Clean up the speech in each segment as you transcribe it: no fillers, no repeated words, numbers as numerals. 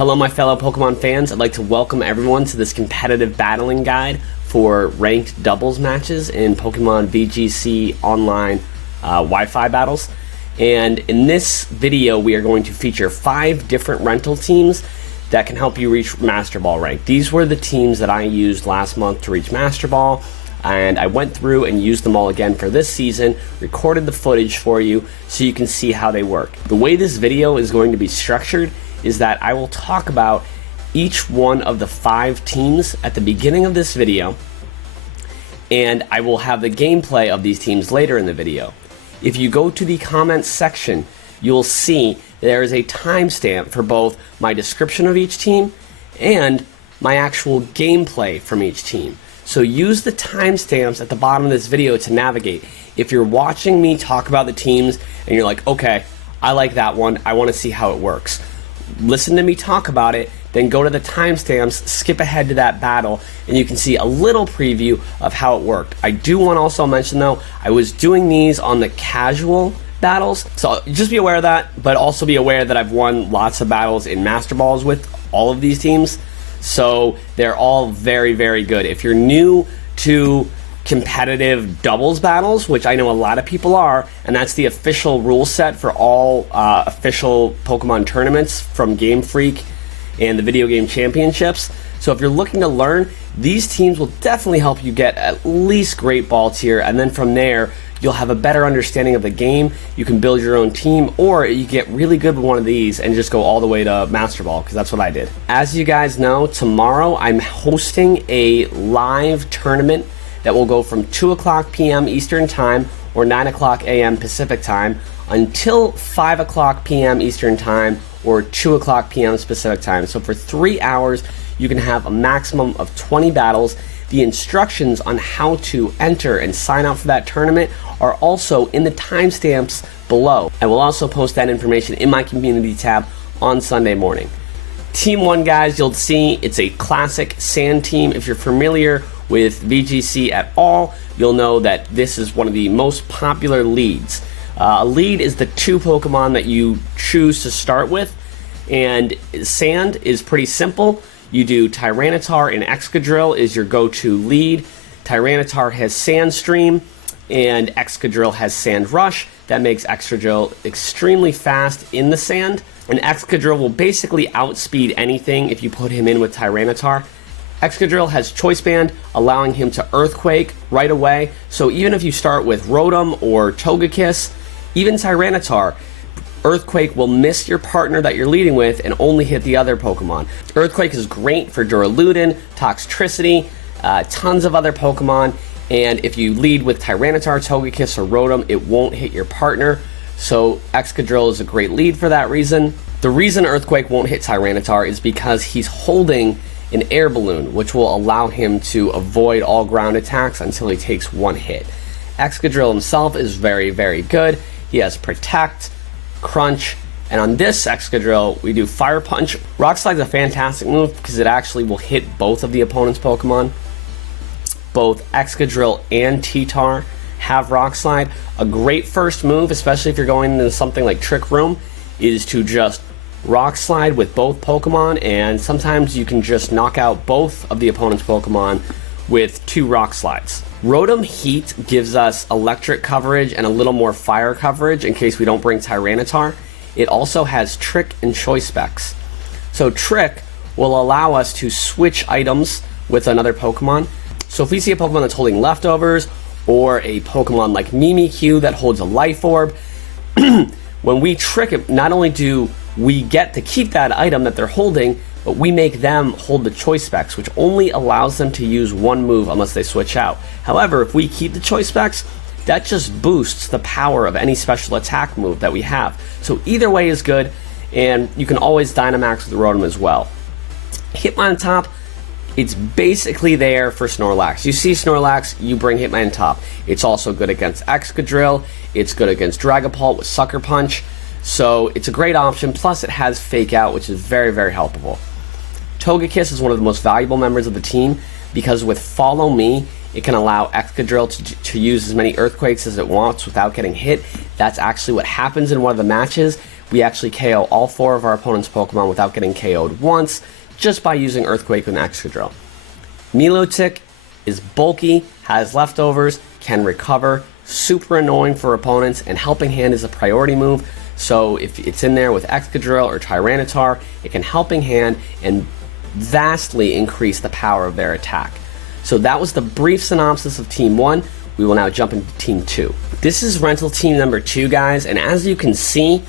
Hello my fellow Pokemon fans, I'd like to welcome everyone to this competitive battling guide for ranked doubles matches in Pokemon VGC online Wi-Fi battles. And in this video we are going to feature 5 different rental teams that can help you reach Master Ball rank. These were the teams that I used last month to reach Master Ball, and I went through and used them all again for this season, recorded the footage for you so you can see how they work. The way this video is going to be structured is that I will talk about each one of the 5 teams at the beginning of this video, and I will have the gameplay of these teams later in the video. If you go to the comments section, you'll see there is a timestamp for both my description of each team and my actual gameplay from each team. So use the timestamps at the bottom of this video to navigate. If you're watching me talk about the teams and you're like, okay, I like that one, I want to see how it works. Listen to me talk about it, then go to the timestamps, skip ahead to that battle, and you can see a little preview of how it worked. I do want to also mention though, I was doing these on the casual battles, so just be aware of that, but also be aware that I've won lots of battles in Master Balls with all of these teams, so they're all very, very good. If you're new to competitive doubles battles, which I know a lot of people are, and that's the official rule set for all official Pokemon tournaments from Game Freak and the Video Game Championships. So if you're looking to learn, these teams will definitely help you get at least Great Ball tier, and then from there you'll have a better understanding of the game. You can build your own team, or you get really good with one of these and just go all the way to Master Ball, because that's what I did. As you guys know, tomorrow I'm hosting a live tournament that will go from 2 o'clock p.m. Eastern Time or 9 o'clock a.m. Pacific Time until 5 o'clock p.m. Eastern Time or 2 o'clock p.m. Pacific Time. So for 3 hours, you can have a maximum of 20 battles. The instructions on how to enter and sign up for that tournament are also in the timestamps below. I will also post that information in my community tab on Sunday morning. Team 1, guys, you'll see it's a classic sand team. If you're familiar with VGC at all, you'll know that this is one of the most popular leads. A lead is the 2 Pokemon that you choose to start with, and sand is pretty simple. You do Tyranitar and Excadrill is your go-to lead. Tyranitar has Sandstream, and Excadrill has Sand Rush. That makes Excadrill extremely fast in the sand, and Excadrill will basically outspeed anything if you put him in with Tyranitar. Excadrill has Choice Band, allowing him to Earthquake right away, so even if you start with Rotom or Togekiss, even Tyranitar, Earthquake will miss your partner that you're leading with and only hit the other Pokemon. Earthquake is great for Duraludin, Toxtricity, tons of other Pokemon, and if you lead with Tyranitar, Togekiss, or Rotom, it won't hit your partner, so Excadrill is a great lead for that reason. The reason Earthquake won't hit Tyranitar is because he's holding an air balloon, which will allow him to avoid all ground attacks until he takes 1 hit. Excadrill himself is very, very good. He has Protect, Crunch, and on this Excadrill we do Fire Punch. Rock Slide is a fantastic move because it actually will hit both of the opponent's Pokemon. Both Excadrill and T-Tar have Rock Slide. A great first move, especially if you're going into something like Trick Room, is to just Rock Slide with both Pokemon, and sometimes you can just knock out both of the opponent's Pokemon with 2 Rock Slides. Rotom Heat gives us electric coverage and a little more fire coverage in case we don't bring Tyranitar. It also has Trick and Choice Specs. So Trick will allow us to switch items with another Pokemon. So if we see a Pokemon that's holding leftovers, or a Pokemon like Mimikyu that holds a Life Orb, when we trick it, not only do we get to keep that item that they're holding, but we make them hold the Choice Specs, which only allows them to use 1 move unless they switch out. However, if we keep the Choice Specs, that just boosts the power of any special attack move that we have. So either way is good, and you can always Dynamax with Rotom as well. Hitmontop, it's basically there for Snorlax. You see Snorlax, you bring Hitmontop. It's also good against Excadrill, it's good against Dragapult with Sucker Punch, so it's a great option, plus it has Fake Out, which is very, very helpful. Togekiss is one of the most valuable members of the team because with Follow Me, it can allow Excadrill to use as many Earthquakes as it wants without getting hit. That's actually what happens in one of the matches we actually KO all 4 of our opponent's Pokemon without getting KO'd once, just by using Earthquake and Excadrill. Milotic is bulky, has leftovers, can recover, super annoying for opponents, and Helping Hand is a priority move, so if it's in there with Excadrill or Tyranitar, it can Helping Hand and vastly increase the power of their attack. So that was the brief synopsis of Team 1. We will now jump into Team 2. This is rental team number 2, guys, and as you can see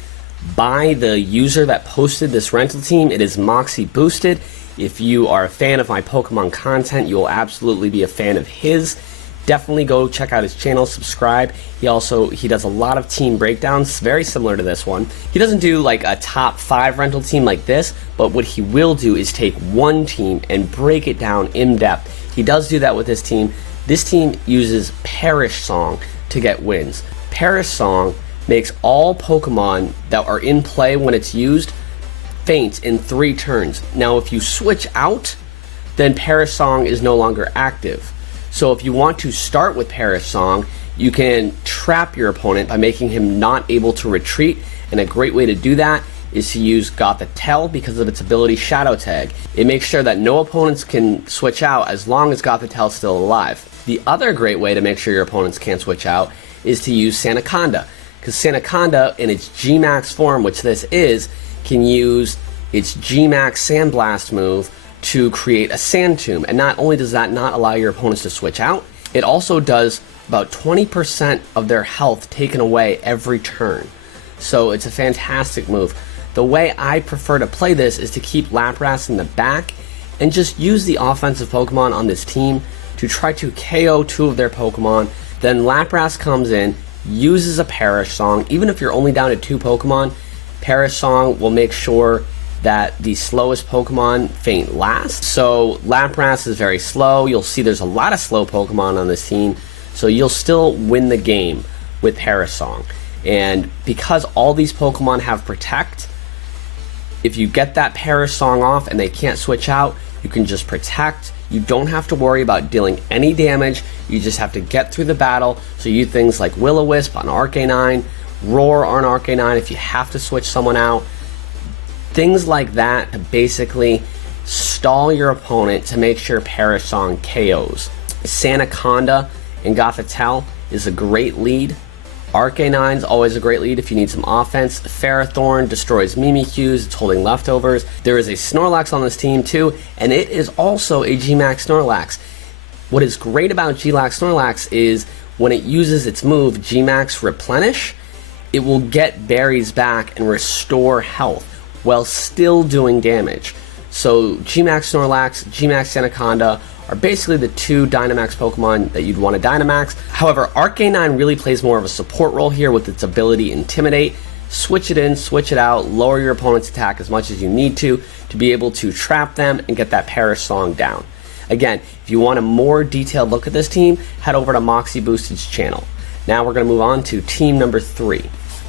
by the user that posted this rental team, it is Moxie boosted. If you are a fan of my Pokemon content, you will absolutely be a fan of his. Definitely go check out his channel, subscribe. He does a lot of team breakdowns, very similar to this one. He doesn't do like a top 5 rental team like this, but what he will do is take one team and break it down in depth. He does do that with this team. This team uses Perish Song to get wins. Perish Song makes all Pokemon that are in play when it's used faint in 3 turns. Now if you switch out, then Perish Song is no longer active. So if you want to start with Perish Song, you can trap your opponent by making him not able to retreat, and a great way to do that is to use Gothitelle because of its ability Shadow Tag. It makes sure that no opponents can switch out as long as Gothitelle's still alive. The other great way to make sure your opponents can't switch out is to use Sandaconda, because Sandaconda in its G-Max form, which this is, can use its G-Max Sandblast move to create a Sand Tomb, and not only does that not allow your opponents to switch out, it also does about 20% of their health taken away every turn. So it's a fantastic move. The way I prefer to play this is to keep Lapras in the back and just use the offensive Pokemon on this team to try to KO 2 of their Pokemon. Then Lapras comes in, uses a Perish Song. Even if you're only down to 2 Pokemon, Perish Song will make sure that the slowest Pokemon faint last. So Lapras is very slow. You'll see there's a lot of slow Pokemon on this team, so you'll still win the game with Perish Song. And because all these Pokemon have Protect, if you get that Perish Song off and they can't switch out, you can just Protect. You don't have to worry about dealing any damage. You just have to get through the battle. So you use things like Will-O-Wisp on Arcanine, Roar on Arcanine if you have to switch someone out. Things like that to basically stall your opponent to make sure Perish Song KOs. Sandaconda and Gothitelle is a great lead. Arcanine's always a great lead if you need some offense. Ferrothorn destroys Mimikyus, it's holding leftovers. There is a Snorlax on this team too, and it is also a G-Max Snorlax. What is great about G-Max Snorlax is when it uses its move G-Max Replenish, it will get berries back and restore health while still doing damage. So G-Max Snorlax, G-Max Sandaconda are basically the 2 Dynamax Pokemon that you'd want to Dynamax. However, Arcanine really plays more of a support role here with its ability Intimidate. Switch it in, switch it out, lower your opponent's attack as much as you need to be able to trap them and get that Perish Song down. Again, if you want a more detailed look at this team, head over to Moxie Boosted's channel. Now we're going to move on to team number 3.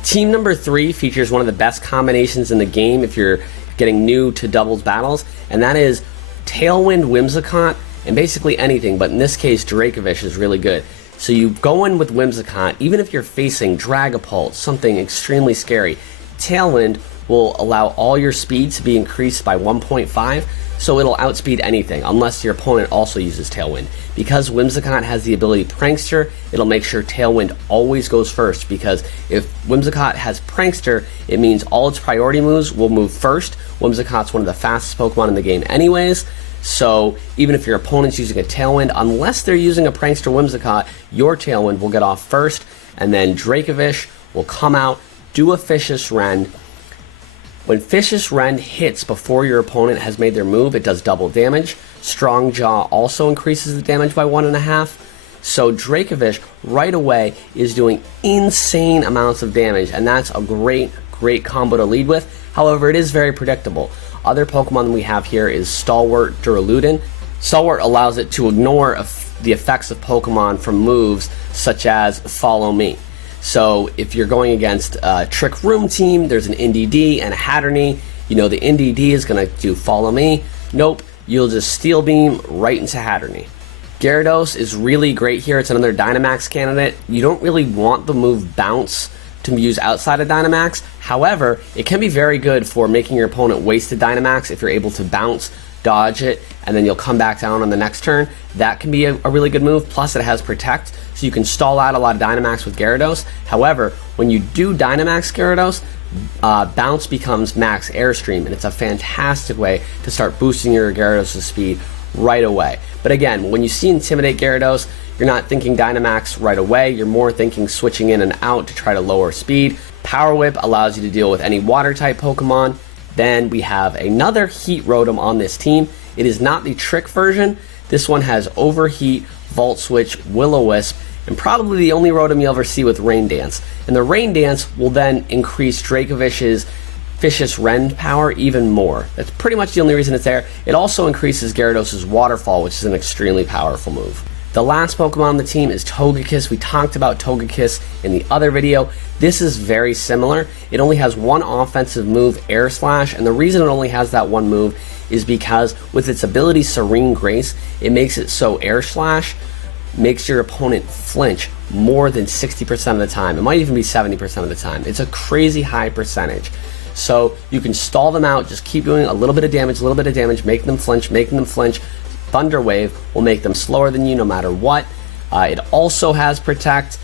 Team number 3 features one of the best combinations in the game if you're getting new to doubles battles, and that is Tailwind Whimsicott and basically anything, but in this case Dracovish is really good. So you go in with Whimsicott, even if you're facing Dragapult, something extremely scary. Tailwind will allow all your speed to be increased by 1.5, so it'll outspeed anything, unless your opponent also uses Tailwind. Because Whimsicott has the ability Prankster, it'll make sure Tailwind always goes first, because if Whimsicott has Prankster, it means all its priority moves will move first. Whimsicott's one of the fastest Pokemon in the game anyways, so even if your opponent's using a Tailwind, unless they're using a Prankster Whimsicott, your Tailwind will get off first, and then Dracovish will come out, do a Vicious Rend. When Vicious Rend hits before your opponent has made their move, it does double damage. Strong Jaw also increases the damage by 1.5. So Dracovish right away is doing insane amounts of damage, and that's a great combo to lead with. However, it is very predictable. Other Pokemon we have here is Stalwart Duraludon. Stalwart allows it to ignore the effects of Pokemon from moves such as Follow Me. So if you're going against a Trick Room team, there's an Indeedee and a Hatterene. You know the Indeedee is going to do Follow Me. Nope, you'll just Steel Beam right into Hatterene. Gyarados is really great here. It's another Dynamax candidate. You don't really want the move Bounce to use outside of Dynamax. However, it can be very good for making your opponent waste a Dynamax if you're able to bounce, dodge it, and then you'll come back down on the next turn. That can be a really good move. Plus, it has Protect, so you can stall out a lot of Dynamax with Gyarados. However, when you do Dynamax Gyarados, Bounce becomes Max Airstream, and it's a fantastic way to start boosting your Gyarados' speed right away. But again, when you see Intimidate Gyarados, you're not thinking Dynamax right away, you're more thinking switching in and out to try to lower speed. Power Whip allows you to deal with any water-type Pokemon. Then we have another Heat Rotom on this team. It is not the Trick version. This one has Overheat, Volt Switch, Will-O-Wisp, and probably the only Rotom you'll ever see with Rain Dance. And the Rain Dance will then increase Dracovish's Vicious Rend power even more. That's pretty much the only reason it's there. It also increases Gyarados' Waterfall, which is an extremely powerful move. The last Pokemon on the team is Togekiss. We talked about Togekiss in the other video. This is very similar. It only has one offensive move, Air Slash, and the reason it only has that one move is because with its ability Serene Grace, it makes it so Air Slash makes your opponent flinch more than 60% of the time. It might even be 70% of the time. It's a crazy high percentage. So you can stall them out, just keep doing a little bit of damage, making them flinch. Thunder Wave will make them slower than you no matter what. It also has Protect,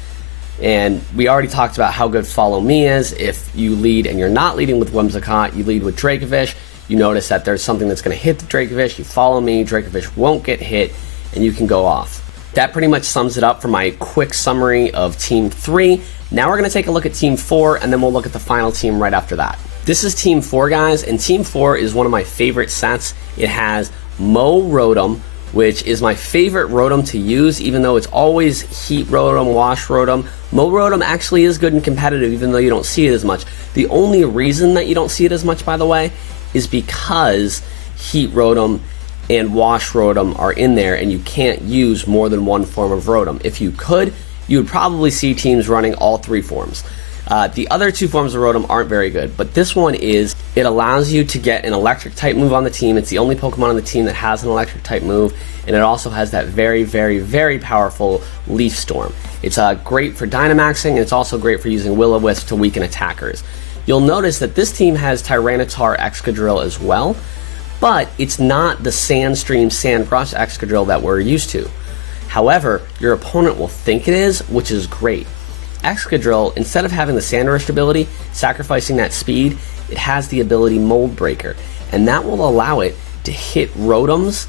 and we already talked about how good Follow Me is. If you lead and you're not leading with Whimsicott, you lead with Dracovish, you notice that there's something that's going to hit the Dracovish, you Follow Me, Dracovish won't get hit, and you can go off. That pretty much sums it up for my quick summary of Team 3. Now we're going to take a look at Team 4, and then we'll look at the final team right after that. This is Team 4, guys, and Team 4 is one of my favorite sets. It has Mo Rotom, which is my favorite Rotom to use, even though it's always Heat Rotom, Wash Rotom. Mo Rotom actually is good and competitive, even though you don't see it as much. The only reason that you don't see it as much, by the way, is because Heat Rotom and Wash Rotom are in there, and you can't use more than one form of Rotom. If you could, you would probably see teams running all three forms. The other two forms of Rotom aren't very good, but this one is. It allows you to get an electric type move on the team. It's the only Pokemon on the team that has an electric type move, and it also has that very, very, very powerful Leaf Storm. It's great for Dynamaxing, and it's also great for using Will-O-Wisp to weaken attackers. You'll notice that this team has Tyranitar Excadrill as well, but it's not the Sandstream Sandrush Excadrill that we're used to. However, your opponent will think it is, which is great. Excadrill, instead of having the Sandrush ability, sacrificing that speed, it has the ability Mold Breaker, and that will allow it to hit Rotoms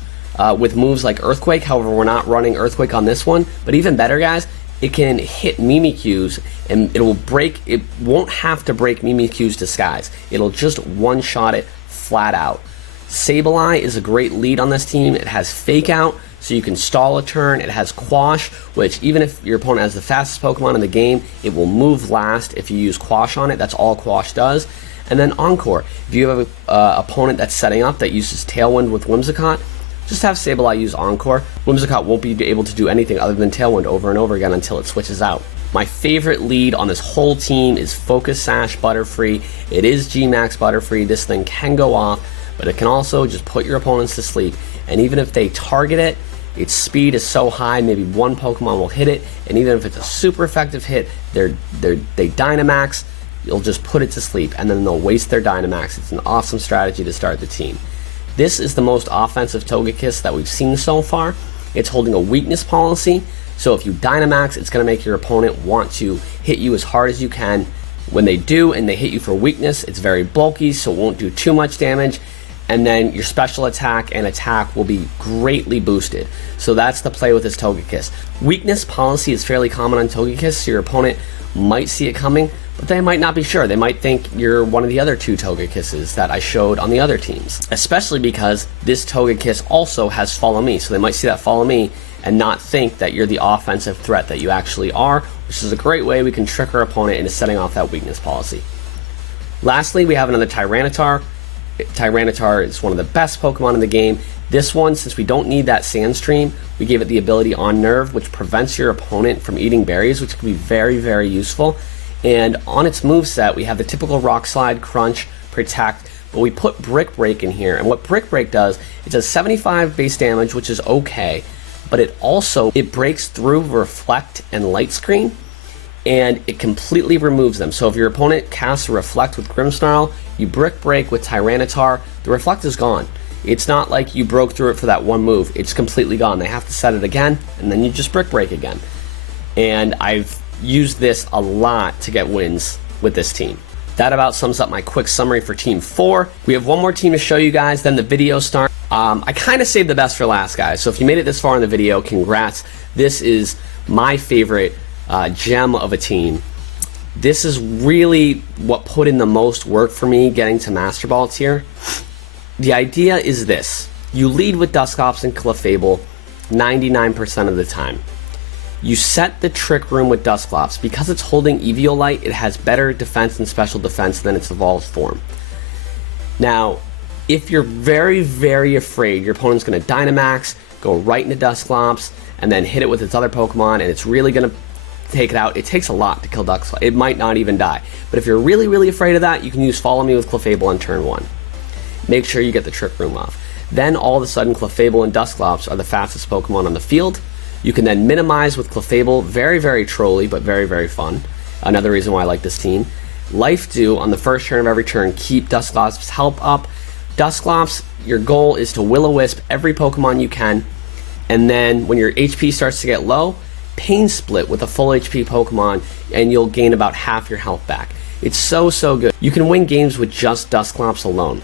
with moves like Earthquake. However, we're not running Earthquake on this one, but even better, guys, it can hit Mimikyu's, and it won't have to break Mimikyu's disguise. It'll just one-shot it flat out. Sableye is a great lead on this team. It has Fake Out, so you can stall a turn. It has Quash, which even if your opponent has the fastest Pokemon in the game, it will move last if you use Quash on it. That's all Quash does. And then Encore. If you have an opponent that's setting up that uses Tailwind with Whimsicott, just have Sableye use Encore. Whimsicott won't be able to do anything other than Tailwind over and over again until it switches out. My favorite lead on this whole team is Focus Sash Butterfree. It is G-Max Butterfree. This thing can go off, but it can also just put your opponents to sleep. And even if they target it, its speed is so high, maybe one Pokemon will hit it, and even if it's a super effective hit, they Dynamax, you'll just put it to sleep, and then they'll waste their Dynamax. It's an awesome strategy to start the team. This is the most offensive Togekiss that we've seen so far. It's holding a weakness policy, so if you Dynamax, it's going to make your opponent want to hit you as hard as you can. When they do, and they hit you for weakness, it's very bulky, so it won't do too much damage. And then your special attack and attack will be greatly boosted. So that's the play with this Togekiss. Weakness policy is fairly common on Togekiss, so your opponent might see it coming, but they might not be sure. They might think you're one of the other two Togekisses that I showed on the other teams. Especially because this Togekiss also has Follow Me, so they might see that Follow Me and not think that you're the offensive threat that you actually are, which is a great way we can trick our opponent into setting off that weakness policy. Lastly, we have another Tyranitar. Tyranitar is one of the best Pokemon in the game. This one, since we don't need that Sandstream, we gave it the ability On Nerve, which prevents your opponent from eating berries, which can be very, very useful. And on its moveset, we have the typical Rock Slide, Crunch, Protect, but we put Brick Break in here. And what Brick Break does, it does 75 base damage, which is okay, but it breaks through Reflect and Light Screen, and it completely removes them. So if your opponent casts a Reflect with Grimmsnarl, you Brick Break with Tyranitar, the Reflect is gone. It's not like you broke through it for that one move. It's completely gone. They have to set it again, and then you just Brick Break again. And I've used this a lot to get wins with this team. That about sums up my quick summary for Team 4. We have one more team to show you guys, then the video starts. I kind of saved the best for last, guys. So if you made it this far in the video, congrats. This is my favorite gem of a team. This is really what put in the most work for me getting to Master Ball tier. The idea is this. You lead with Dusclops and Clefable 99% of the time. You set the Trick Room with Dusclops. Because it's holding Eviolite, it has better defense and special defense than its evolved form. Now, if you're very, very afraid your opponent's going to Dynamax, go right into Dusclops, and then hit it with its other Pokemon, and it's really going to take it out. It takes a lot to kill Dusclops. It might not even die. But if you're really, really afraid of that, you can use Follow Me with Clefable on turn 1. Make sure you get the Trick Room off. Then all of a sudden, Clefable and Dusclops are the fastest Pokemon on the field. You can then minimize with Clefable. Very, very trolly, but very, very fun. Another reason why I like this team. Life Dew on the first turn of every turn. Keep Dusclops' health up. Dusclops, your goal is to Will-O-Wisp every Pokemon you can. And then when your HP starts to get low, Pain Split with a full HP Pokemon, and you'll gain about half your health back. It's so, so good. You can win games with just Dusclops alone.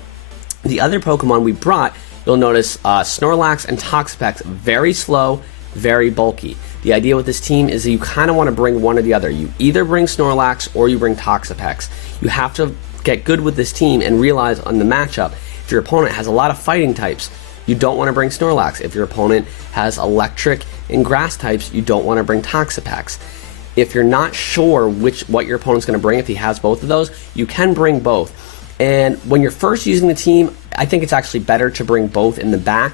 The other Pokemon we brought, you'll notice Snorlax and Toxapex, very slow, very bulky. The idea with this team is that you kind of want to bring one or the other. You either bring Snorlax or you bring Toxapex. You have to get good with this team and realize on the matchup, if your opponent has a lot of fighting types, you don't want to bring Snorlax. If your opponent has electric and grass types, you don't want to bring Toxapex. If you're not sure what your opponent's going to bring, if he has both of those, you can bring both. And when you're first using the team, I think it's actually better to bring both in the back,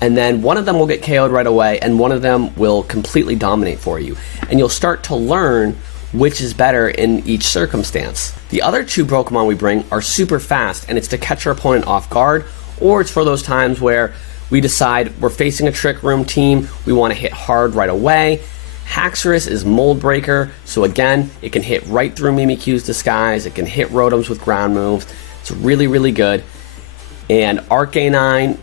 and then one of them will get KO'd right away, and one of them will completely dominate for you. And you'll start to learn which is better in each circumstance. The other two Pokemon we bring are super fast, and it's to catch our opponent off guard, or it's for those times where we decide we're facing a Trick Room team, we want to hit hard right away. Haxorus is Mold Breaker, so again, it can hit right through Mimikyu's Disguise, it can hit Rotoms with ground moves. It's really, really good. And Arcanine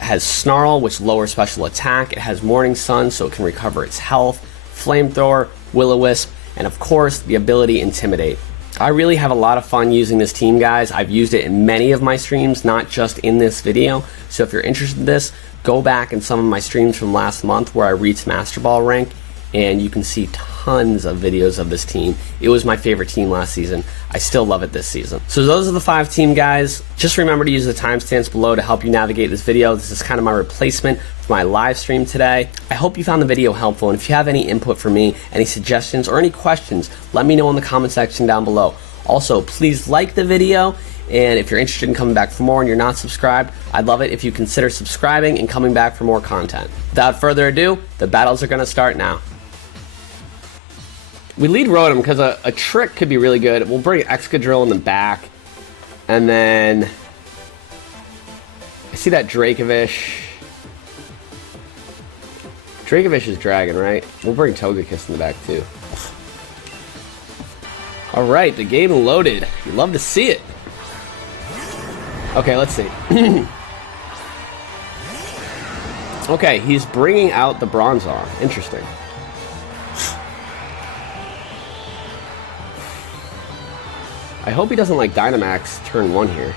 has Snarl, which lowers special attack. It has Morning Sun, so it can recover its health. Flamethrower, Will-O-Wisp, and of course, the ability Intimidate. I really have a lot of fun using this team, guys. I've used it in many of my streams, not just in this video. So if you're interested in this, go back in some of my streams from last month where I reached Master Ball rank, and you can see tons of videos of this team. It was my favorite team last season. I still love it this season. So those are the 5 team guys. Just remember to use the timestamps below to help you navigate this video. This is kind of my replacement for my live stream today. I hope you found the video helpful, and if you have any input for me, any suggestions, or any questions, let me know in the comment section down below. Also, please like the video, and if you're interested in coming back for more and you're not subscribed, I'd love it if you consider subscribing and coming back for more content. Without further ado, the battles are going to start now. We lead Rotom because a trick could be really good. We'll bring Excadrill in the back. And then I see that Dracovish. Dracovish is Dragon, right? We'll bring Togekiss in the back too. Alright, the game loaded. You love to see it. Okay, let's see. Okay, he's bringing out the Bronzor. Interesting. I hope he doesn't like Dynamax turn 1 here.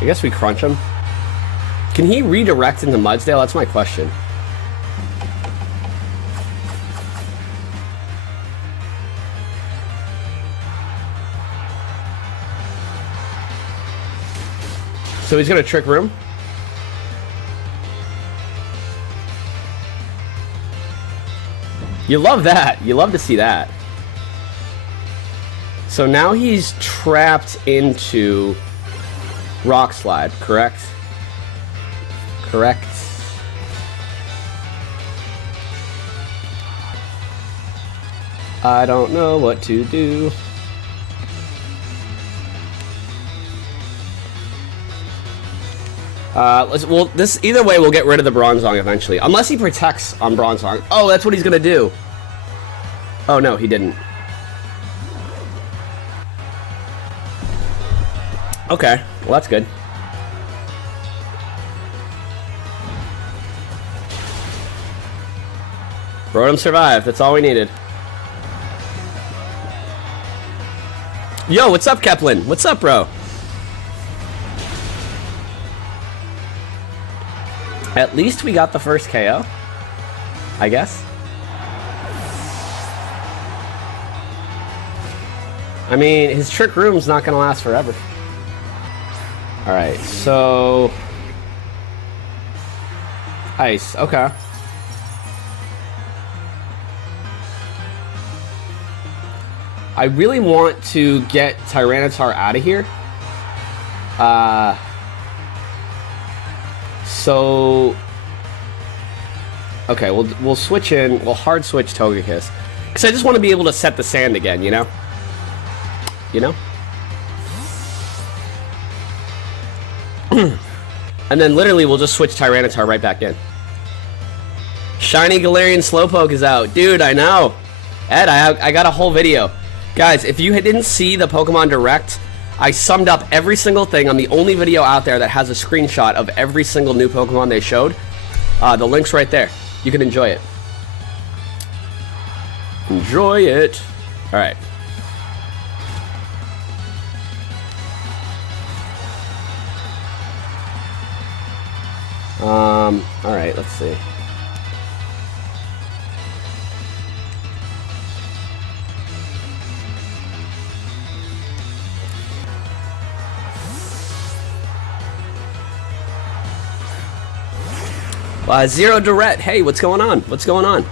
I guess we crunch him. Can he redirect into Mudsdale? That's my question. So he's gonna Trick Room. You love that. You love to see that. So now he's trapped into Rock Slide, correct? Correct. I don't know what to do. Well, this either way, we'll get rid of the Bronzong eventually, unless he protects on Bronzong. Oh, that's what he's gonna do. Oh no, he didn't. Okay, well that's good. Rotom survived. That's all we needed. Yo, what's up, Keplin? What's up, bro? At least we got the first KO, I guess. I mean, his Trick Room's not gonna last forever. Alright, so... Ice, okay. I really want to get Tyranitar out of here. So, okay, we'll switch in. We'll hard switch Togekiss because I just want to be able to set the sand again. You know. And then literally we'll just switch Tyranitar right back in. Shiny Galarian Slowpoke is out, dude. I know. Ed, I got a whole video, guys. If you didn't see the Pokemon Direct, I summed up every single thing on the only video out there that has a screenshot of every single new Pokemon they showed. The link's right there. You can enjoy it. Enjoy it. Alright. Alright, let's see. Zero Direct. Hey, what's going on? What's going on?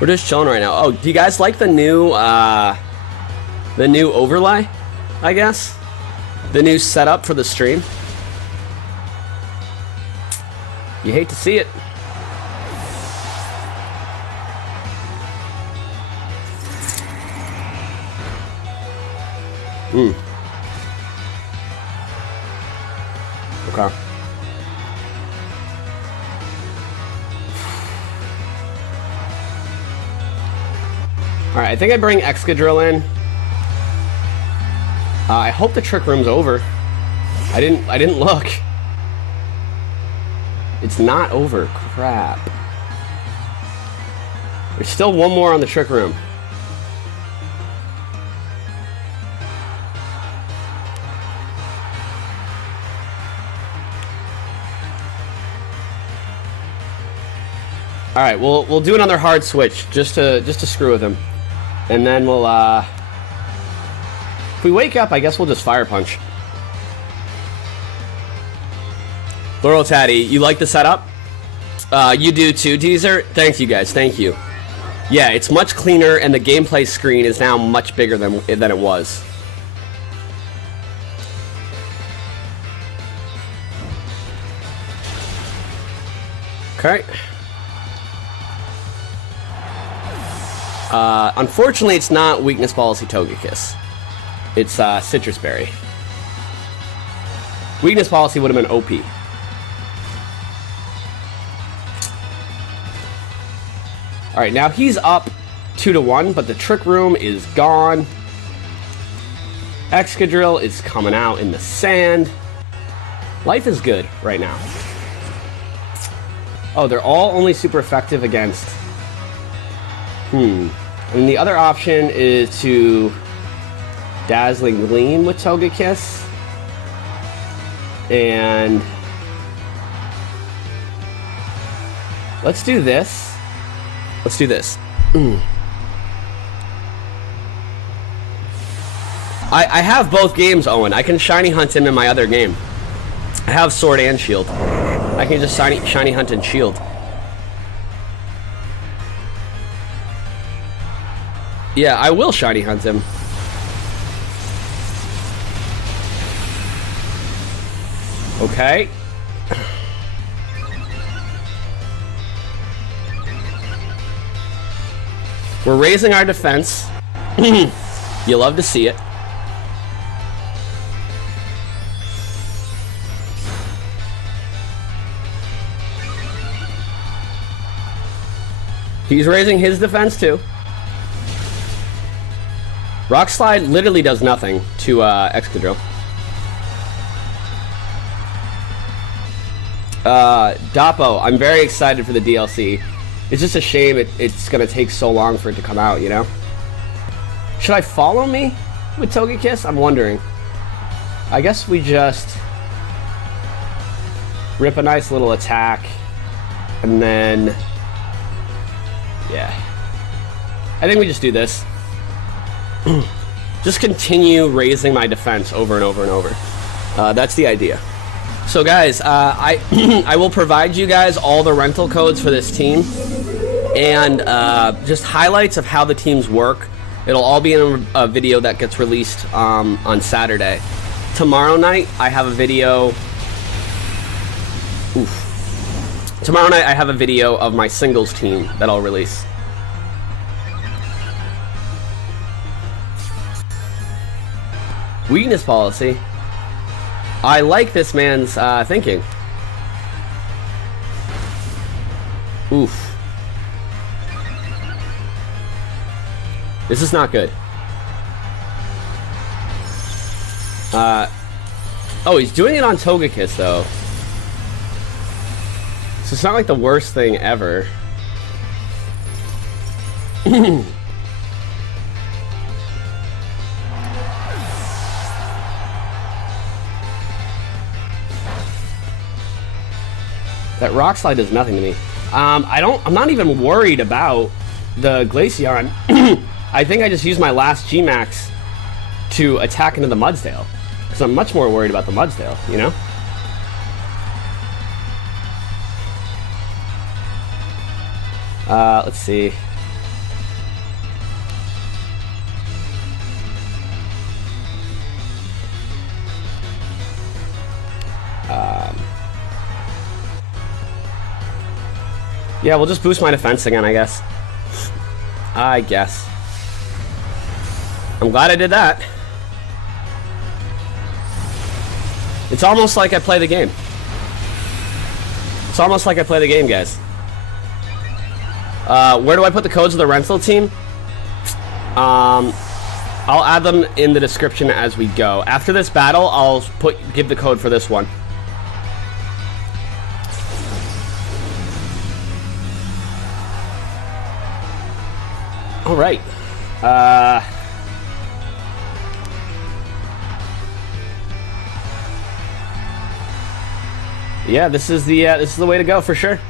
We're just chilling right now. Oh, do you guys like the new overlay? I guess the new setup for the stream. You hate to see it. Okay. Alright, I think I bring Excadrill in. I hope the Trick Room's over. I didn't look. It's not over. Crap. There's still one more on the Trick Room. Alright, we'll do another hard switch just to screw with him. And then we'll, if we wake up, I guess we'll just Fire Punch. Laurel Tatty, you like the setup? You do too, Teaser? Thank you, guys. Thank you. Yeah, it's much cleaner, and the gameplay screen is now much bigger than it was. Okay. Unfortunately, it's not Weakness Policy Togekiss. It's Citrus Berry. Weakness Policy would have been OP. Alright, now he's up 2-1, but the Trick Room is gone. Excadrill is coming out in the sand. Life is good right now. Oh, they're all only super effective against... And the other option is to Dazzling Gleam with Togekiss. And let's do this. Let's do this. I have both games, Owen. I can Shiny Hunt him in my other game. I have Sword and Shield. I can just Shiny Hunt and Shield. Yeah, I will Shiny Hunt him. Okay. We're raising our defense. You love to see it. He's raising his defense too. Rock Slide literally does nothing to Excadrill. Doppo, I'm very excited for the DLC. It's just a shame it's gonna take so long for it to come out, you know? Should I follow me with Togekiss? I'm wondering. I guess we just rip a nice little attack and then yeah, I think we just do this. Just continue raising my defense over and over and over. That's the idea. So guys, I I will provide you guys all the rental codes for this team and just highlights of how the teams work. It'll all be in a video that gets released on Saturday. Tomorrow night I have a video. Tomorrow night I have a video of my singles team that I'll release. Weakness policy. I like this man's thinking. Oof. This is not good. Oh, he's doing it on Togekiss though. So it's not like the worst thing ever. That Rock Slide does nothing to me. I'm not even worried about the Glaceon. I think I just used my last G-Max to attack into the Mudsdale. Because I'm much more worried about the Mudsdale, you know? Let's see. Yeah, we'll just boost my defense again, I guess. I'm glad I did that. It's almost like I play the game. It's almost like I play the game, guys. Where do I put the codes of the rental team? I'll add them in the description as we go. After this battle, I'll give the code for this one. All right. Yeah, this is the way to go for sure.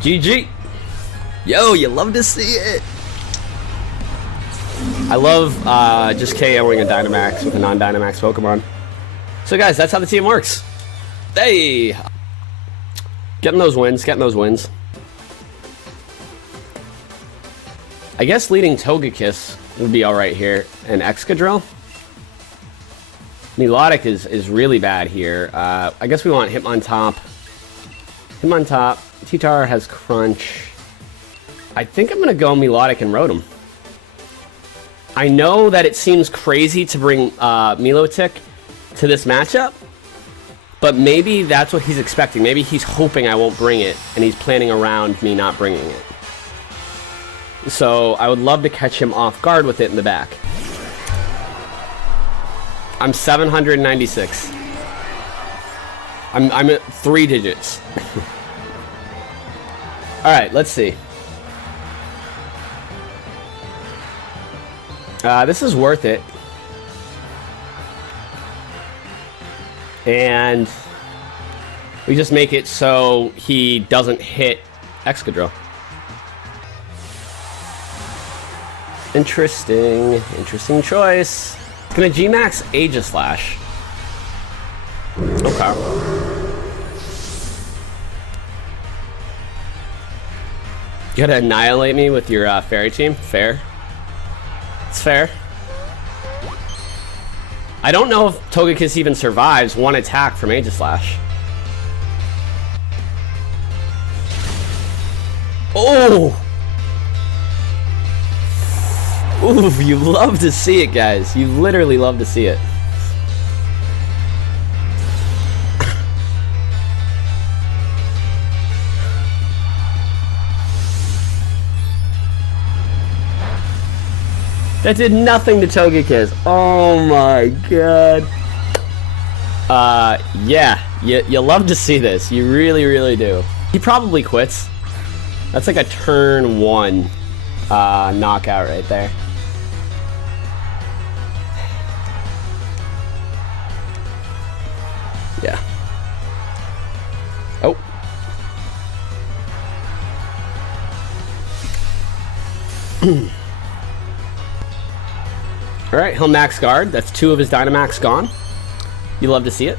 GG. Yo, you love to see it. I love just KOing a Dynamax with a non-Dynamax Pokemon. So guys, that's how the team works. Hey! Getting those wins, I guess leading Togekiss would be alright here. And Excadrill? Milotic is really bad here. I guess we want Hitmontop. T-Tar has Crunch. I think I'm going to go Milotic and Rotom. I know that it seems crazy to bring Milotic to this matchup, but maybe that's what he's expecting. Maybe he's hoping I won't bring it, and he's planning around me not bringing it. So I would love to catch him off guard with it in the back. I'm 796. I'm at 3 digits. Alright, let's see. This is worth it. And we just make it so he doesn't hit Excadrill. Interesting choice. Gonna G-Max Aegislash. Okay. You gotta annihilate me with your fairy team? Fair. It's fair. I don't know if Togekiss even survives one attack from Aegislash. Oh! Ooh, you love to see it, guys. You literally love to see it. That did nothing to Togekiss. Oh my god. Yeah. You love to see this. You really, really do. He probably quits. That's like a turn 1 knockout right there. Yeah. Oh. Alright, he'll max guard. That's 2 of his Dynamax gone. You love to see it.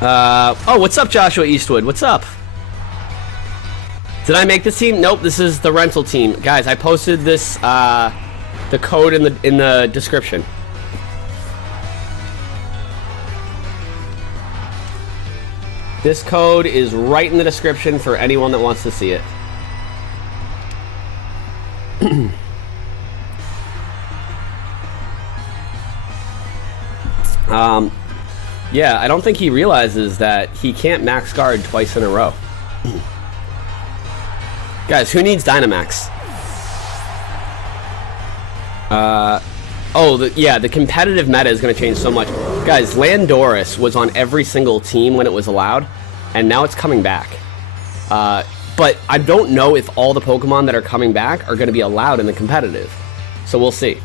Oh, what's up, Joshua Eastwood? What's up? Did I make this team? Nope, this is the rental team. Guys, I posted this, the code in the description. This code is right in the description for anyone that wants to see it. Yeah, I don't think he realizes that he can't max guard twice in a row. Guys, who needs Dynamax? Yeah, the competitive meta is going to change so much. Guys, Landorus was on every single team when it was allowed, and now it's coming back. But I don't know if all the Pokemon that are coming back are going to be allowed in the competitive. So we'll see.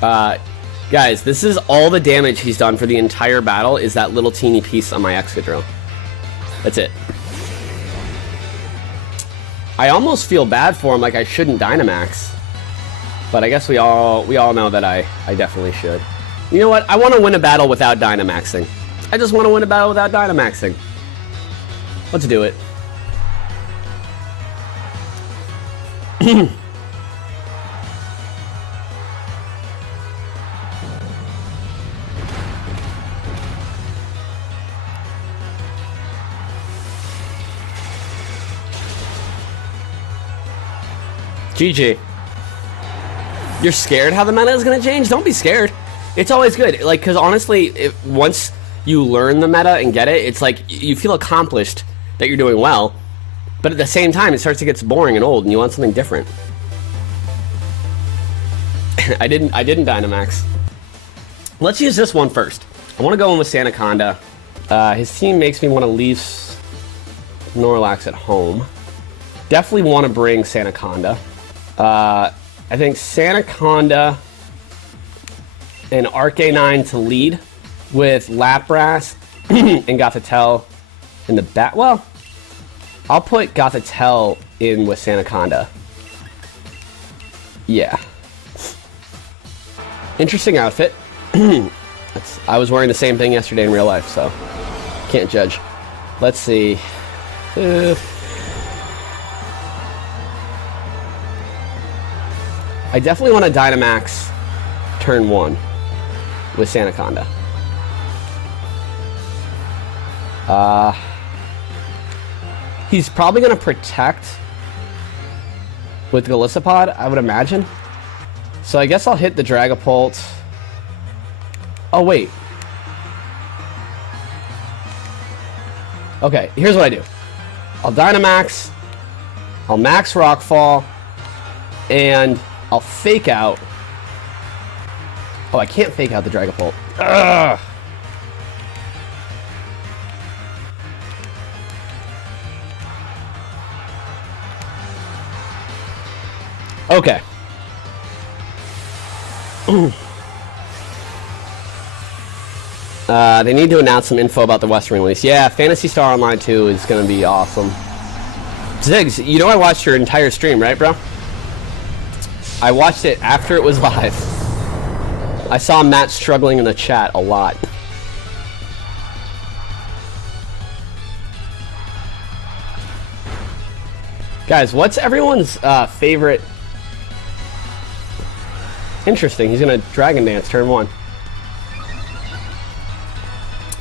Guys, this is all the damage he's done for the entire battle is that little teeny piece on my Excadrill. That's it. I almost feel bad for him, like I shouldn't Dynamax. But I guess we all know that I definitely should. You know what? I want to win a battle without Dynamaxing. I just want to win a battle without Dynamaxing. Let's do it. GG. You're scared how the meta is going to change? Don't be scared. It's always good. Like, because honestly, once you learn the meta and get it, it's like you feel accomplished that you're doing well. But at the same time, it starts to get boring and old, and you want something different. I didn't Dynamax. Let's use this one first. I want to go in with Sandaconda. His team makes me want to leave Snorlax at home. Definitely want to bring Sandaconda. I think Sandaconda and Arcanine to lead with Lapras and Gothitelle in the back. Well, I'll put Gothitelle in with Sandaconda. Yeah. Interesting outfit. I was wearing the same thing yesterday in real life, so can't judge. Let's see. I definitely want to Dynamax turn 1 with Sandaconda. He's probably going to protect with Golisopod, I would imagine. So I guess I'll hit the Dragapult. Oh, wait. Okay, here's what I do. I'll Dynamax, I'll max Rockfall, and I'll fake out. Oh, I can't fake out the Dragapult. Ugh. Okay. They need to announce some info about the Western release. Yeah, Phantasy Star Online 2 is going to be awesome. Ziggs, you know I watched your entire stream, right, bro? I watched it after it was live. I saw Matt struggling in the chat a lot. Guys, what's everyone's favorite? Interesting, he's gonna Dragon Dance turn 1.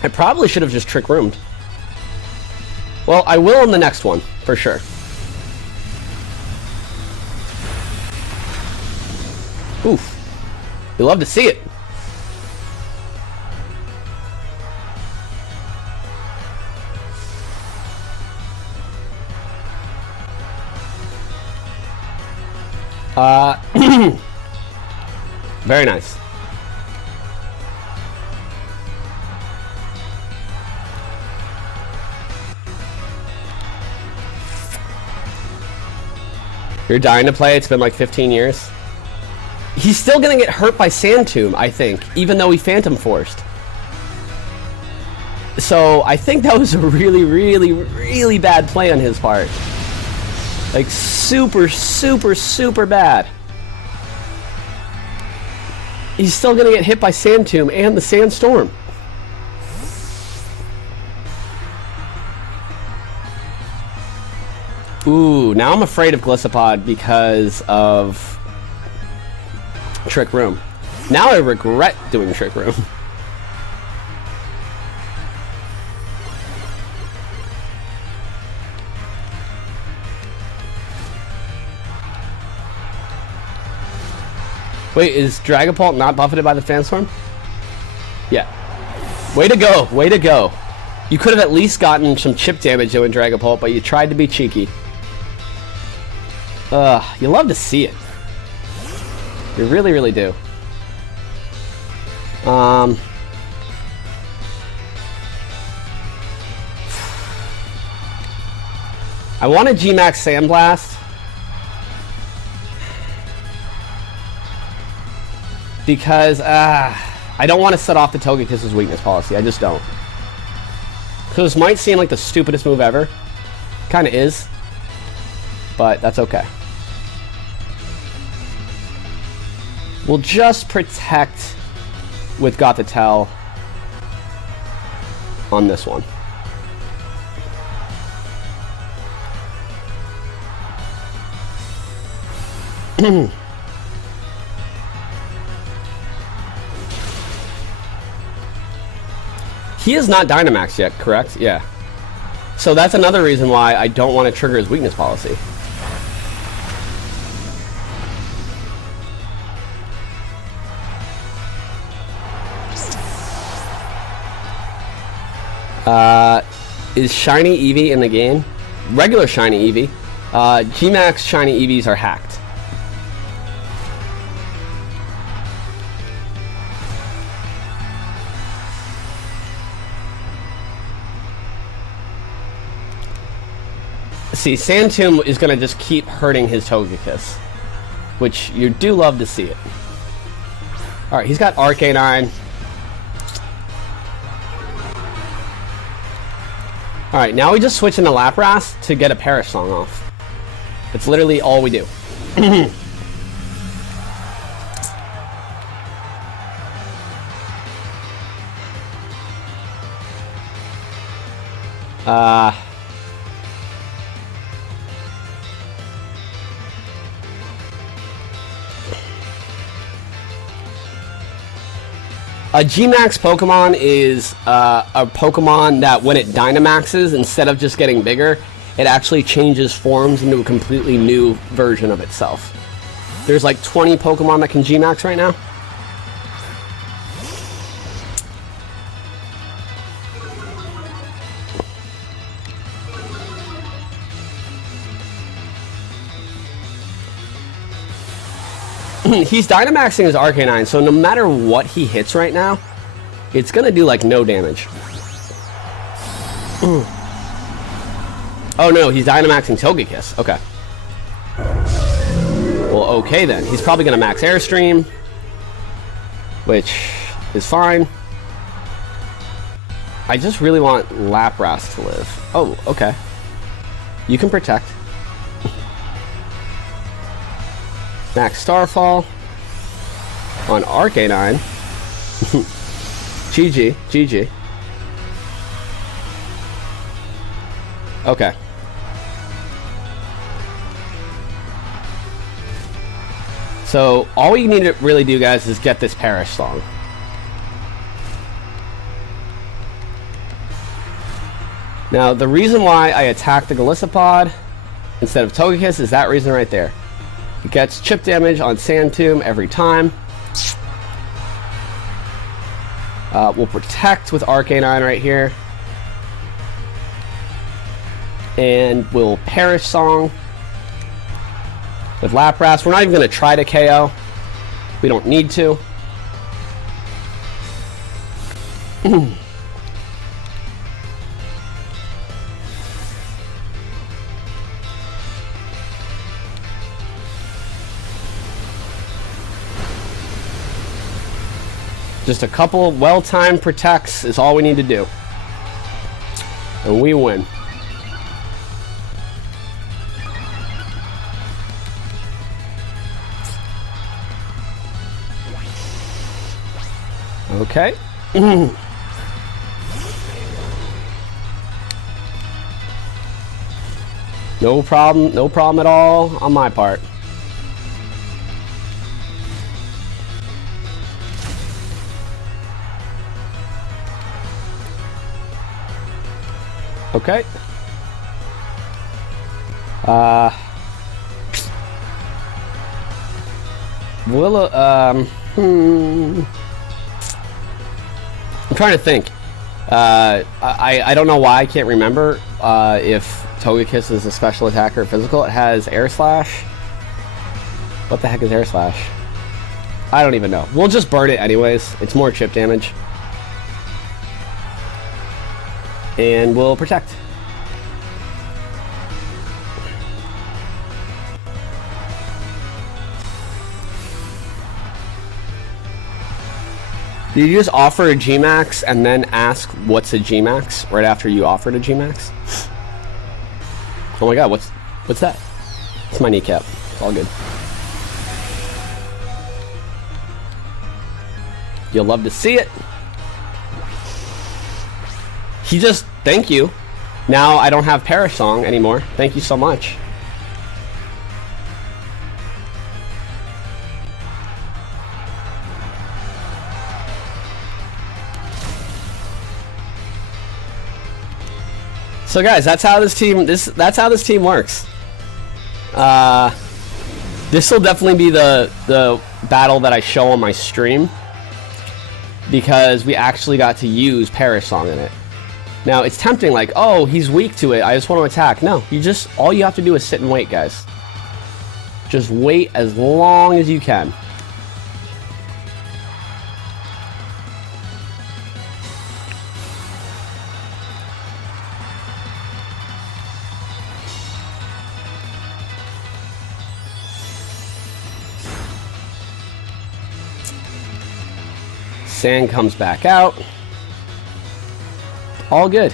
I probably should have just Trick Roomed. Well, I will in the next one, for sure. Oof. You love to see it. Very nice. You're dying to play? It's been like 15 years. He's still gonna get hurt by Sand Tomb, I think, even though he Phantom Forced. So I think that was a really, really, really bad play on his part. Like super, super, super bad. He's still gonna get hit by Sand Tomb and the Sandstorm. Ooh, now I'm afraid of Gliscopod because of Trick Room. Now I regret doing Trick Room. Wait, is Dragapult not buffeted by the Sandstorm? Yeah. Way to go, way to go. You could have at least gotten some chip damage doing Dragapult, but you tried to be cheeky. You love to see it. You really, really do. I want a G-Max Sandblast. Because, I don't want to set off the Togekiss's weakness policy. I just don't. Because this might seem like the stupidest move ever. Kind of is. But that's okay. We'll just protect with Gothitelle on this one. He is not Dynamax yet, correct? Yeah. So that's another reason why I don't want to trigger his weakness policy. Is Shiny Eevee in the game? Regular Shiny Eevee. G-Max Shiny Eevees are hacked. See, Sand Tomb is going to just keep hurting his Togekiss, which you do love to see it. Alright, he's got Arcanine. Alright, now we just switch into Lapras to get a Perish Song off. It's literally all we do. A G-Max Pokemon is a Pokemon that when it Dynamaxes, instead of just getting bigger, it actually changes forms into a completely new version of itself. There's like 20 Pokemon that can G-Max right now. He's Dynamaxing his Arcanine, so no matter what he hits right now, it's gonna do like no damage. Oh no, he's Dynamaxing Togekiss. Okay. Well, okay then. He's probably gonna max Airstream, which is fine. I just really want Lapras to live. Oh, okay. You can protect. Max Starfall on Arcanine. GG, GG. Okay. So all we need to really do, guys, is get this Perish Song. Now, the reason why I attacked the Golisopod instead of Togekiss is that reason right there. It gets chip damage on Sand Tomb every time. We'll protect with Arcanine right here. And we'll Perish Song. with Lapras. We're not even going to try to KO. We don't need to. Just a couple well-timed protects is all we need to do. And we win. Okay. No problem at all on my part. Okay. I'm trying to think. I don't know why I can't remember if Togekiss is a special attacker or physical. It has Air Slash. What the heck is Air Slash? I don't even know. We'll just burn it anyways. It's more chip damage. And we'll protect. Did you just offer a G-Max and then ask what's a G-Max right after you offered a G-Max? Oh my god, what's that? It's my kneecap. It's all good. You'll love to see it. He just, thank you. Now I don't have Perish Song anymore. Thank you so much. So guys, that's how this team works. This will definitely be the battle that I show on my stream, because we actually got to use Perish Song in it. Now it's tempting, like, oh, he's weak to it, I just want to attack. No, all you have to do is sit and wait, guys. Just wait as long as you can. Sand comes back out. All good.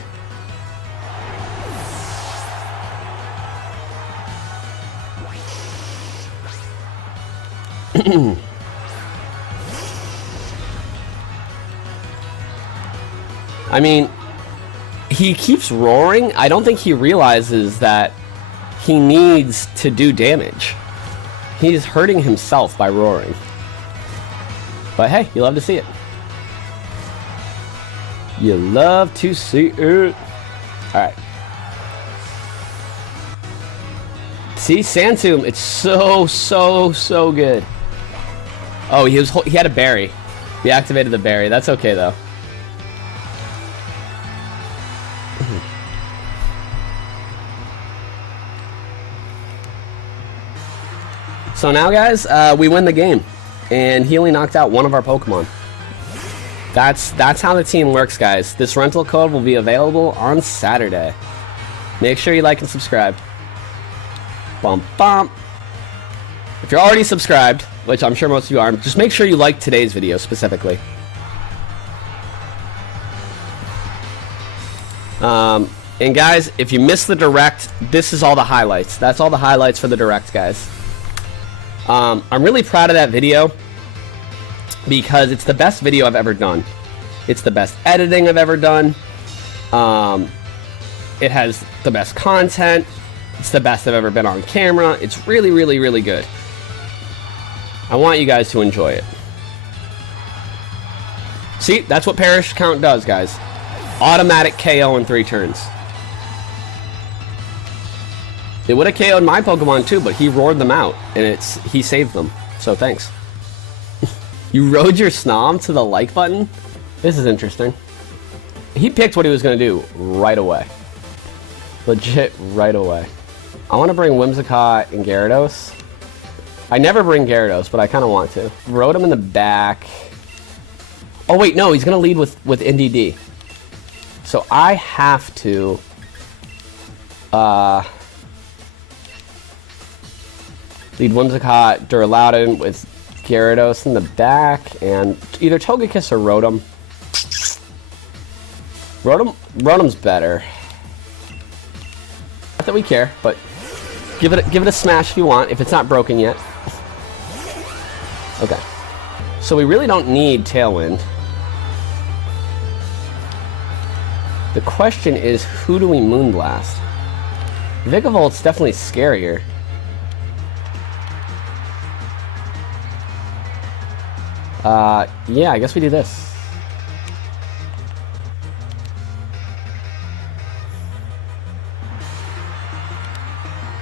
I mean, he keeps roaring. I don't think he realizes that he needs to do damage. He's hurting himself by roaring. But hey, you love to see it. You love to see it. Alright. See, Santum, it's so good. Oh, he had a berry. He activated the berry. That's okay though. So now, guys, we win the game, and he only knocked out one of our Pokemon. That's how the team works, guys. This rental code will be available on Saturday. Make sure you like and subscribe. Bump bump. If you're already subscribed, which I'm sure most of you are, just make sure you like today's video specifically. And guys, if you missed the direct, this is all the highlights. That's all the highlights for the direct, guys. I'm really proud of that video, because it's the best video I've ever done. It's the best editing I've ever done. It has the best content. It's the best I've ever been on camera. It's really, really, really good. I want you guys to enjoy it. See, that's what Perish Count does, guys. Automatic KO in 3 turns. It would have KO'd my Pokemon too, but he roared them out, and he saved them. So thanks. You rode your Snom to the like button? This is interesting. He picked what he was going to do right away. Legit right away. I want to bring Whimsicott and Gyarados. I never bring Gyarados, but I kind of want to. Rotom in the back. Oh wait, no, he's gonna lead with NDD. So I have to lead Whimsicott, Duraludon with Gyarados in the back, and either Togekiss or Rotom. Rotom's better. Not that we care, but give it a smash if you want, if it's not broken yet. Okay. So we really don't need Tailwind. The question is, who do we Moonblast? Vicavolt's definitely scarier. Yeah, I guess we do this.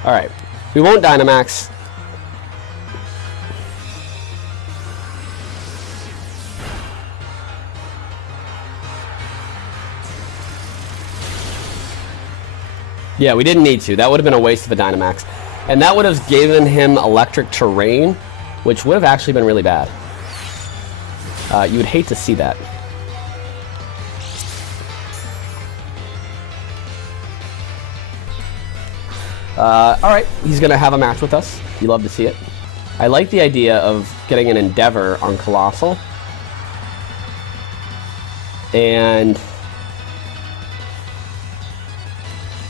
Alright. We won't Dynamax. Yeah, we didn't need to. That would have been a waste of a Dynamax. And that would have given him Electric Terrain, which would have actually been really bad. You would hate to see that. Alright, he's going to have a match with us. You love to see it. I like the idea of getting an Endeavor on Colossal. And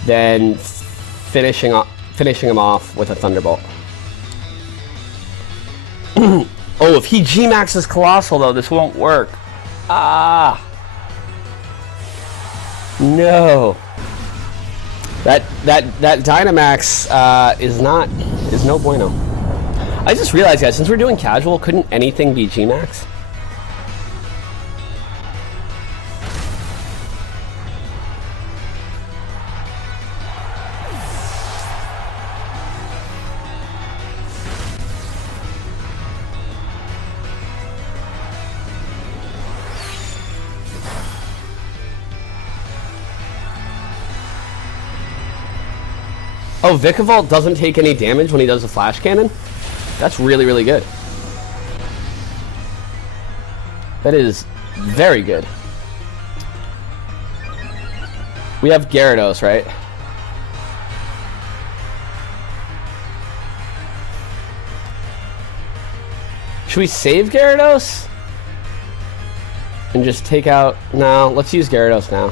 then finishing him off with a Thunderbolt. Oh, if he G-Maxes Colossal, though, this won't work. Ah! No. That Dynamax is no bueno. I just realized, guys, since we're doing casual, couldn't anything be G-Max? Oh, Vikavolt doesn't take any damage when he does a Flash Cannon? That's really, really good. That is very good. We have Gyarados, right? Should we save Gyarados? And just take out... No, let's use Gyarados now.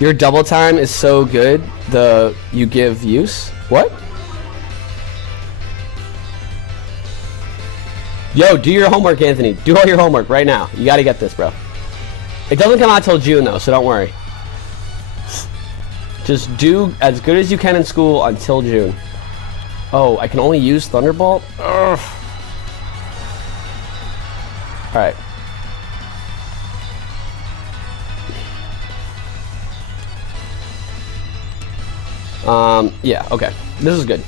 Your double time is so good, you give use? What? Yo, do your homework, Anthony. Do all your homework right now. You gotta get this, bro. It doesn't come out till June, though, so don't worry. Just do as good as you can in school until June. Oh, I can only use Thunderbolt? Ugh. Alright. Yeah, okay. This is good.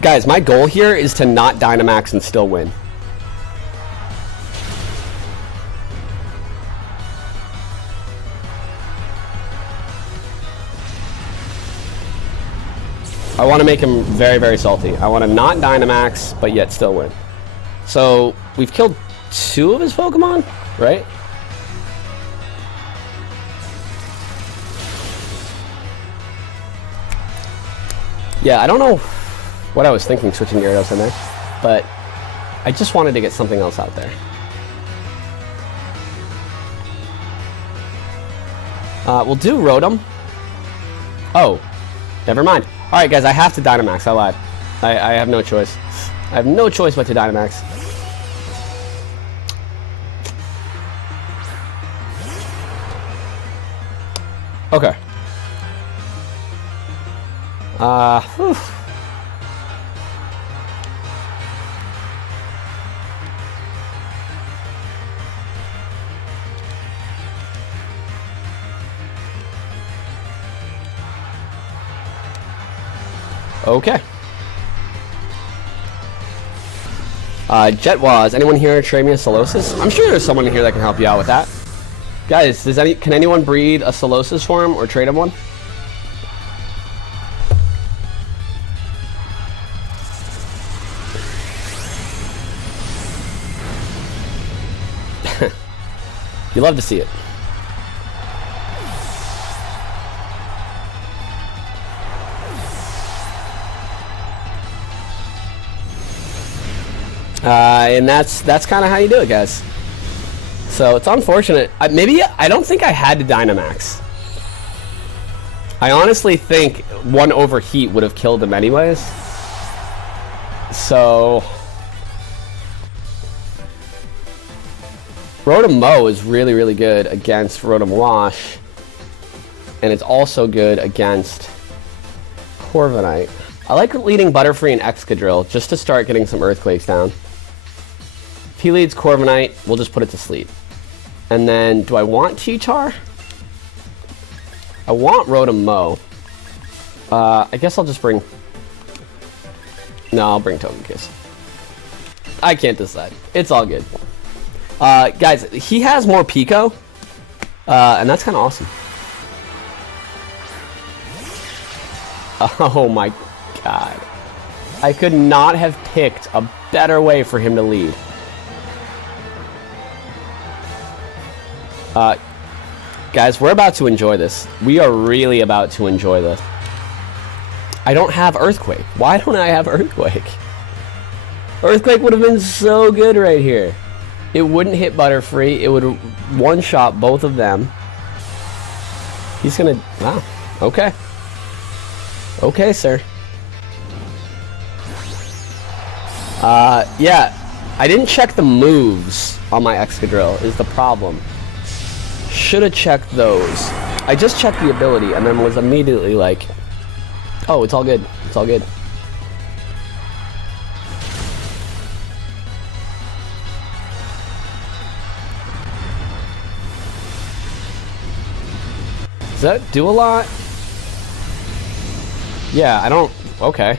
Guys, my goal here is to not Dynamax and still win. I want to make him very, very salty. I want to not Dynamax, but yet still win. So, we've killed 2 of his Pokemon, right? Yeah, I don't know what I was thinking switching Gyarados in there, but I just wanted to get something else out there. We'll do Rotom. Oh, never mind. Alright guys, I have to Dynamax, I lied. I have no choice. I have no choice but to Dynamax. Okay. Whew. Okay. Jetwaz, anyone here trade me a Solosis? I'm sure there's someone here that can help you out with that. Guys, can anyone breed a Solosis for him or trade him one? You love to see it. And that's kind of how you do it, guys. So it's unfortunate. I don't think I had to Dynamax. I honestly think one overheat would have killed him anyways. So Rotom Mow is really, really good against Rotom Wash. And it's also good against Corviknight. I like leading Butterfree and Excadrill just to start getting some Earthquakes down. If he leads Corviknight, we'll just put it to sleep. And then, do I want T-Char? I want Rotom Mow. I guess I'll just bring... No, I'll bring Togekiss. I can't decide. It's all good. Guys, he has more Pico. And that's kind of awesome. Oh my god. I could not have picked a better way for him to lead. Guys, we're about to enjoy this. We are really about to enjoy this. I don't have Earthquake. Why don't I have Earthquake? Earthquake would have been so good right here. It wouldn't hit Butterfree. It would one-shot both of them. He's gonna... Wow. Okay. Okay, sir. Yeah. I didn't check the moves on my Excadrill is the problem. Should have checked those. I just checked the ability and then was immediately like, oh, it's all good. It's all good. Does that do a lot? Yeah, I don't... Okay.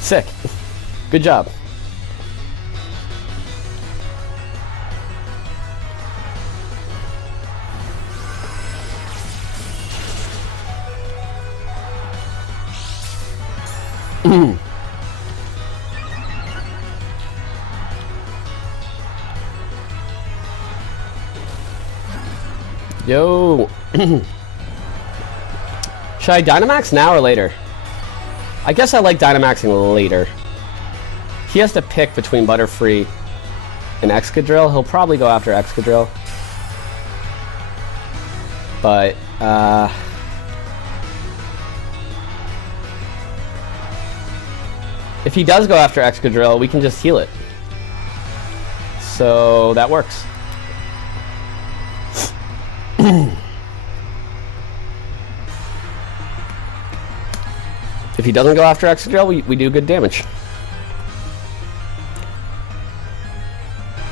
Sick. Good job. Yo. Should I Dynamax now or later? I guess I like Dynamaxing later. He has to pick between Butterfree and Excadrill. He'll probably go after Excadrill. But, if he does go after Excadrill, we can just heal it. So, that works. If he doesn't go after Excadrill, we do good damage.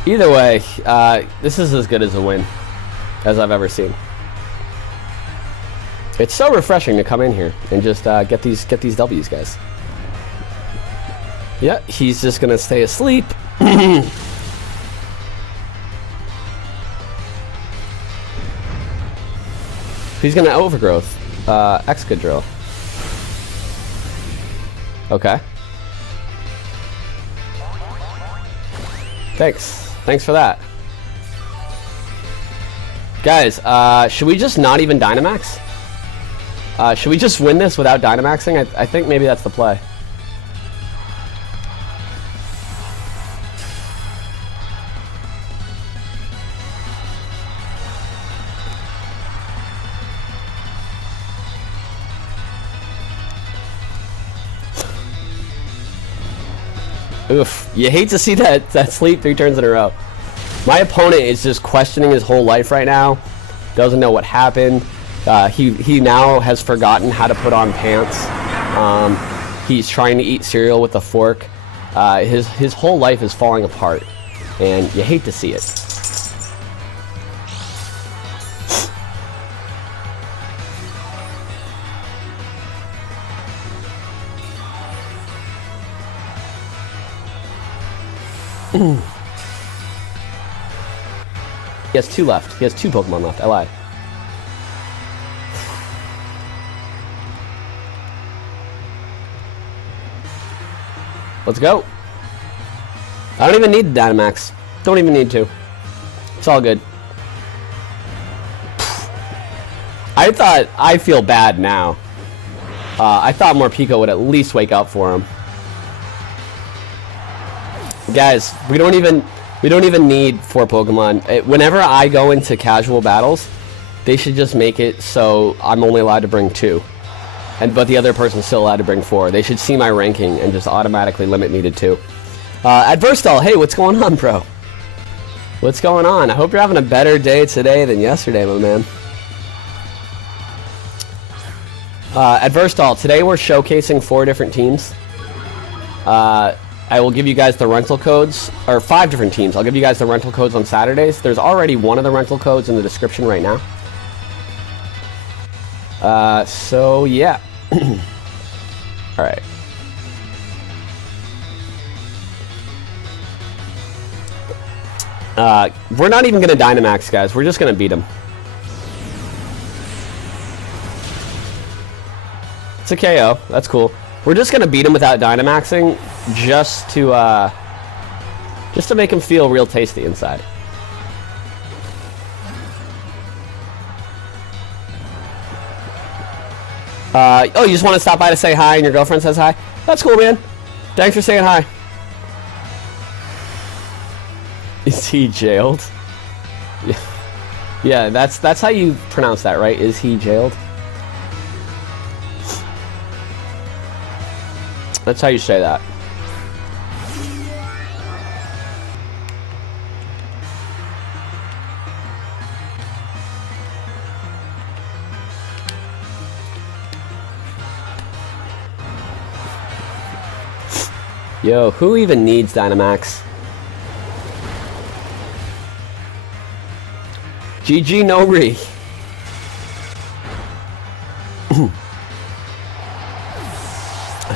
Either way, this is as good as a win as I've ever seen. It's so refreshing to come in here and just get these W's, guys. Yeah, he's just gonna stay asleep. He's gonna Overgrowth Excadrill. Okay. Thanks for that. Guys, should we just not even Dynamax? Should we just win this without Dynamaxing? I think maybe that's the play. Oof, you hate to see that sleep 3 turns in a row. My opponent is just questioning his whole life right now. Doesn't know what happened. He now has forgotten how to put on pants. He's trying to eat cereal with a fork. His whole life is falling apart, and you hate to see it. He has 2 left. He has 2 Pokemon left. I lied. Let's go. I don't even need the Dynamax. Don't even need to. It's all good. I feel bad now. I thought Morpeko would at least wake up for him. Guys, we don't even need 4 Pokemon. Whenever I go into casual battles, they should just make it so I'm only allowed to bring 2. But the other person's still allowed to bring 4. They should see my ranking and just automatically limit me to 2. Adverstal, hey, what's going on, bro? What's going on? I hope you're having a better day today than yesterday, my man. Adverstal, today we're showcasing 4 different teams. I will give you guys the rental codes, or 5 different teams. I'll give you guys the rental codes on Saturdays. There's already one of the rental codes in the description right now. So yeah. Alright. We're not even gonna Dynamax, guys. We're just gonna beat him. It's a KO. That's cool. We're just gonna beat him without Dynamaxing, just to make him feel real tasty inside. Oh, you just want to stop by to say hi and your girlfriend says hi? That's cool, man. Thanks for saying hi. Is he jailed? Yeah, that's how you pronounce that, right? Is he jailed? That's how you say that. Yo, who even needs Dynamax? GG no re.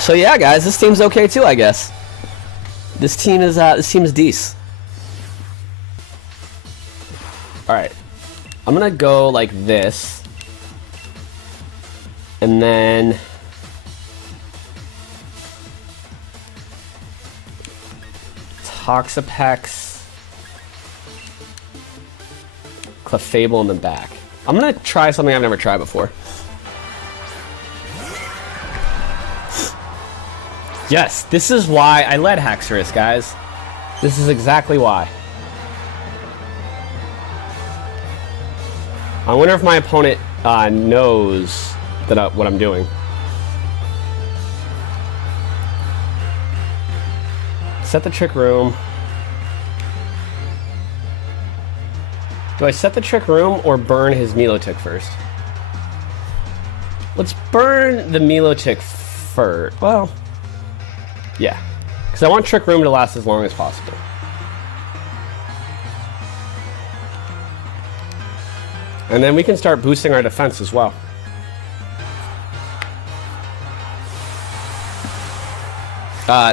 So yeah, guys, this team's okay too, I guess. This team is decent. All right, I'm gonna go like this, and then Toxapex, Clefable in the back. I'm gonna try something I've never tried before. Yes, this is why I led Haxorus, guys. This is exactly why. I wonder if my opponent knows that what I'm doing. Set the Trick Room. Do I set the Trick Room or burn his Milotic first? Let's burn the Milotic first. Well, yeah, because I want Trick Room to last as long as possible. And then we can start boosting our defense as well.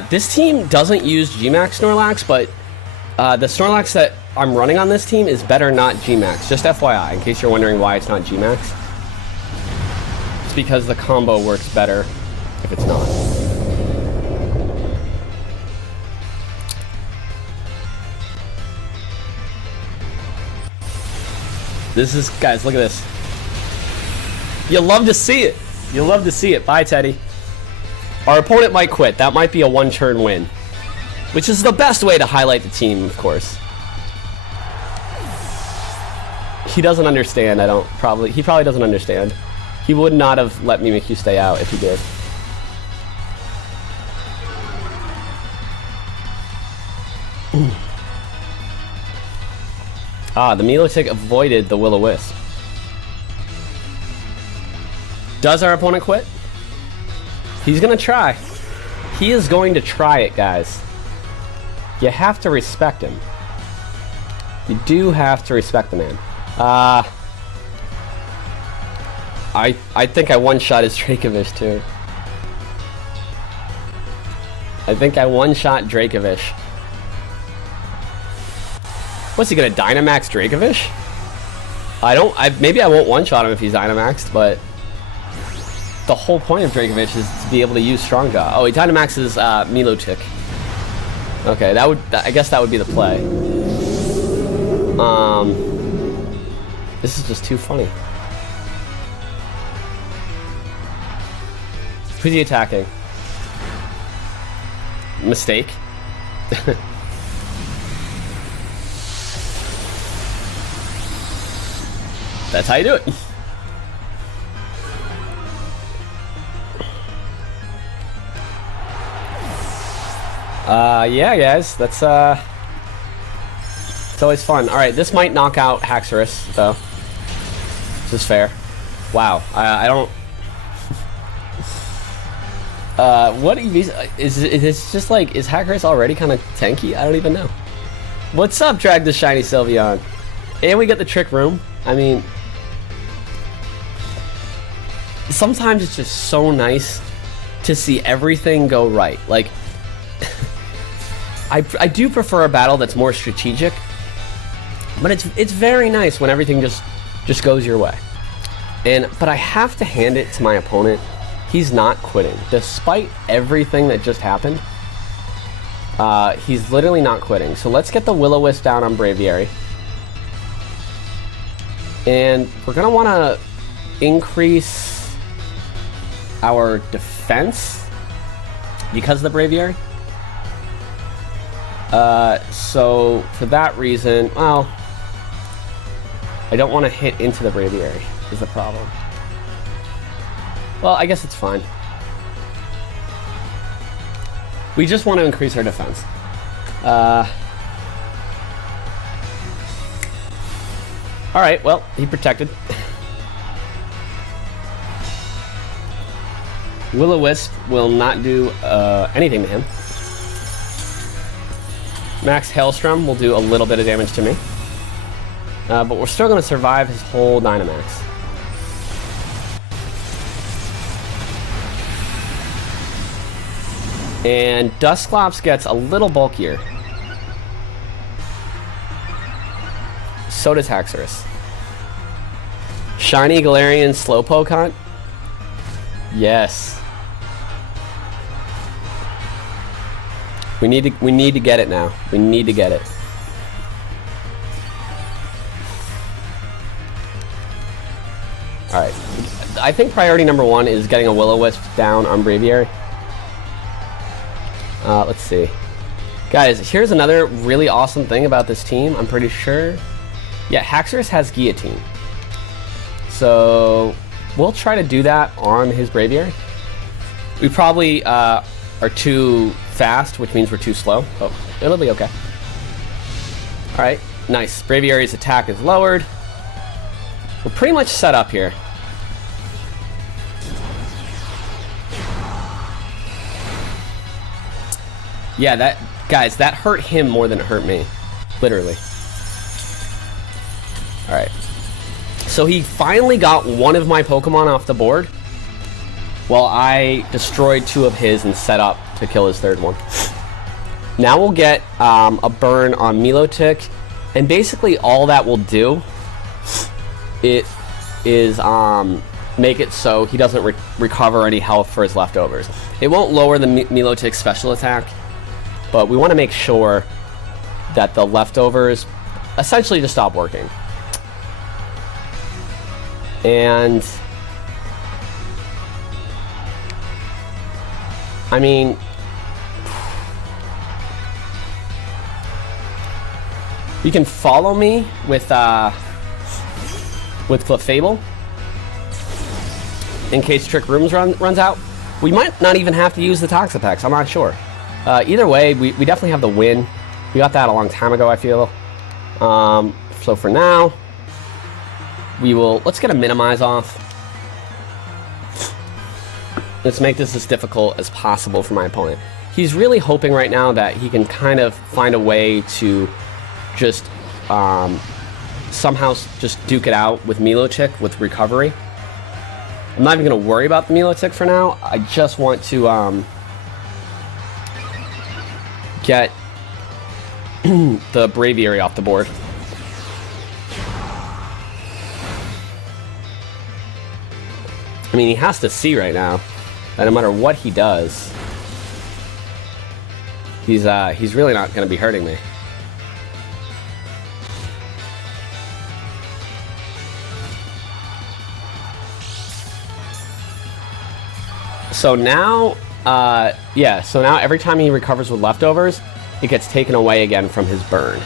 This team doesn't use G-Max Snorlax, but the Snorlax that I'm running on this team is better not G-Max. Just FYI, in case you're wondering why it's not G-Max. It's because the combo works better if it's not. This is, guys, look at this. You'll love to see it. You'll love to see it. Bye, Teddy. Our opponent might quit. That might be a one-turn win. Which is the best way to highlight the team, of course. He doesn't understand, he probably doesn't understand. He would not have let me make you stay out if he did. Ah, the Milotic avoided the Will-O-Wisp. Does our opponent quit? He's gonna try. He is going to try it, guys. You have to respect him. You do have to respect the man. I think I one-shot his Dracovish, too. I think I one-shot Dracovish. What's he gonna Dynamax Dracovish? Maybe I won't one-shot him if he's Dynamaxed, but the whole point of Dracovish is to be able to use Strong Jaw. Oh, he Dynamaxes Milotic. Okay, I guess that would be the play. This is just too funny. Who's he attacking? Mistake. That's how you do it. Yeah, guys, that's it's always fun. All right, this might knock out Haxorus, though. This is fair. Wow, I don't. What EVs is it's just like, is Haxorus already kind of tanky? I don't even know. What's up, Drag the Shiny Sylveon? And we get the Trick Room. I mean, sometimes it's just so nice to see everything go right. Like, I do prefer a battle that's more strategic, but it's very nice when everything just goes your way. But I have to hand it to my opponent. He's not quitting. Despite everything that just happened, he's literally not quitting. So let's get the Will-O-Wisp down on Braviary. And we're going to want to increase our defense because of the Braviary. So for that reason, well, I don't want to hit into the Braviary is the problem. Well, I guess it's fine. We just want to increase our defense. Alright, well, he protected. Will-O-Wisp will not do anything to him. Max Hailstrom will do a little bit of damage to me. But we're still going to survive his whole Dynamax. And Dusclops gets a little bulkier. So does Haxorus. Shiny Galarian Slowpoke Hunt? Yes. We need to get it now. We need to get it. Alright. I think priority number 1 is getting a Will-O-Wisp down on Braviary. Let's see. Guys, here's another really awesome thing about this team. I'm pretty sure. Yeah, Haxorus has Guillotine. So we'll try to do that on his Braviary. We probably are too fast, which means we're too slow. Oh, it'll be okay. Alright, nice. Braviary's attack is lowered. We're pretty much set up here. Yeah, guys, that hurt him more than it hurt me. Literally. Alright. So he finally got one of my Pokemon off the board, while I destroyed 2 of his and set up to kill his 3rd one. Now we'll get a burn on Milotic, and basically all that will do is make it so he doesn't recover any health for his leftovers. It won't lower the Milotic special attack, but we want to make sure that the leftovers essentially just stop working. And I mean, you can follow me with Clefable in case Trick Rooms runs out. We might not even have to use the Toxapex. I'm not sure. Either way, we definitely have the win. We got that a long time ago, I feel. So for now, let's get a Minimize off. Let's make this as difficult as possible for my opponent. He's really hoping right now that he can kind of find a way to just somehow just duke it out with Milotic with recovery. I'm not even going to worry about the Milotic for now. I just want to get the Braviary off the board. I mean, he has to see right now that no matter what he does, he's really not going to be hurting me. So now, yeah, so now every time he recovers with leftovers, it gets taken away again from his burn.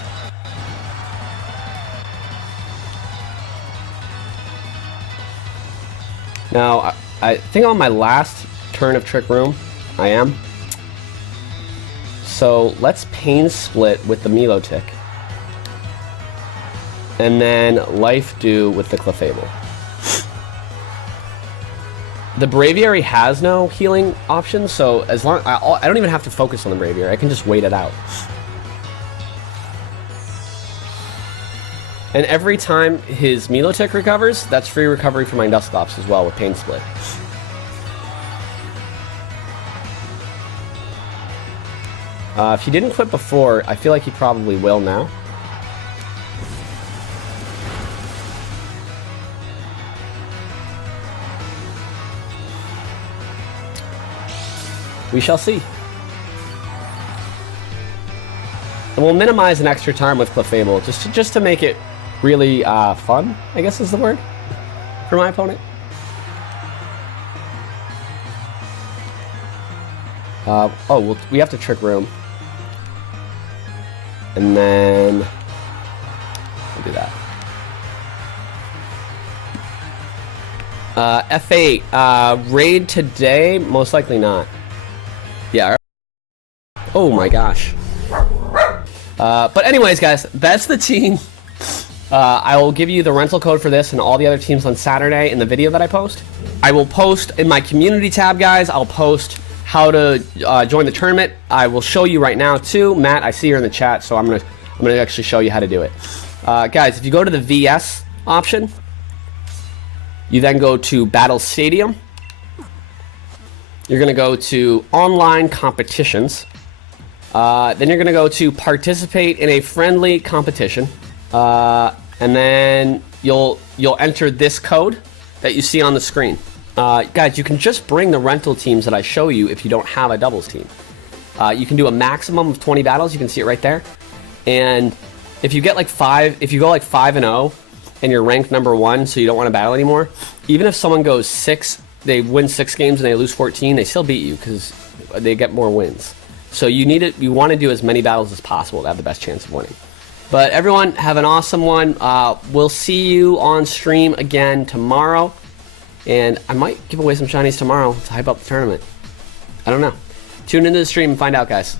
Now, I think on my last turn of Trick Room, I am. So let's Pain Split with the Milotic. And then Life Dew with the Clefable. The Braviary has no healing option, so as long I don't even have to focus on the Braviary. I can just wait it out. And every time his Milotic recovers, that's free recovery for my Dusclops as well with Pain Split. If he didn't quit before, I feel like he probably will now. We shall see. And we'll minimize an extra time with Clefable, just to make it really fun, I guess is the word, for my opponent. Oh, we have to Trick Room. And then we'll do that. F8, raid today? Most likely not. Yeah. Oh my gosh. But anyways, guys, that's the team. I will give you the rental code for this and all the other teams on Saturday in the video that I post. I will post in my community tab, guys. I'll post how to join the tournament. I will show you right now too. Matt, I see you're in the chat, so I'm gonna actually show you how to do it. Guys, if you go to the VS option, you then go to Battle Stadium. You're gonna go to Online Competitions. Then you're gonna go to Participate in a Friendly Competition. And then you'll enter this code that you see on the screen. Guys, you can just bring the rental teams that I show you if you don't have a doubles team. You can do a maximum of 20 battles. You can see it right there. And if you get like if you go like 5-0 and you're ranked #1, so you don't want to battle anymore, even if someone goes 6, they win 6 games and they lose 14, they still beat you because they get more wins. So you want to do as many battles as possible to have the best chance of winning. But everyone, have an awesome one. We'll see you on stream again tomorrow. And I might give away some shinies tomorrow to hype up the tournament. I don't know. Tune into the stream and find out, guys.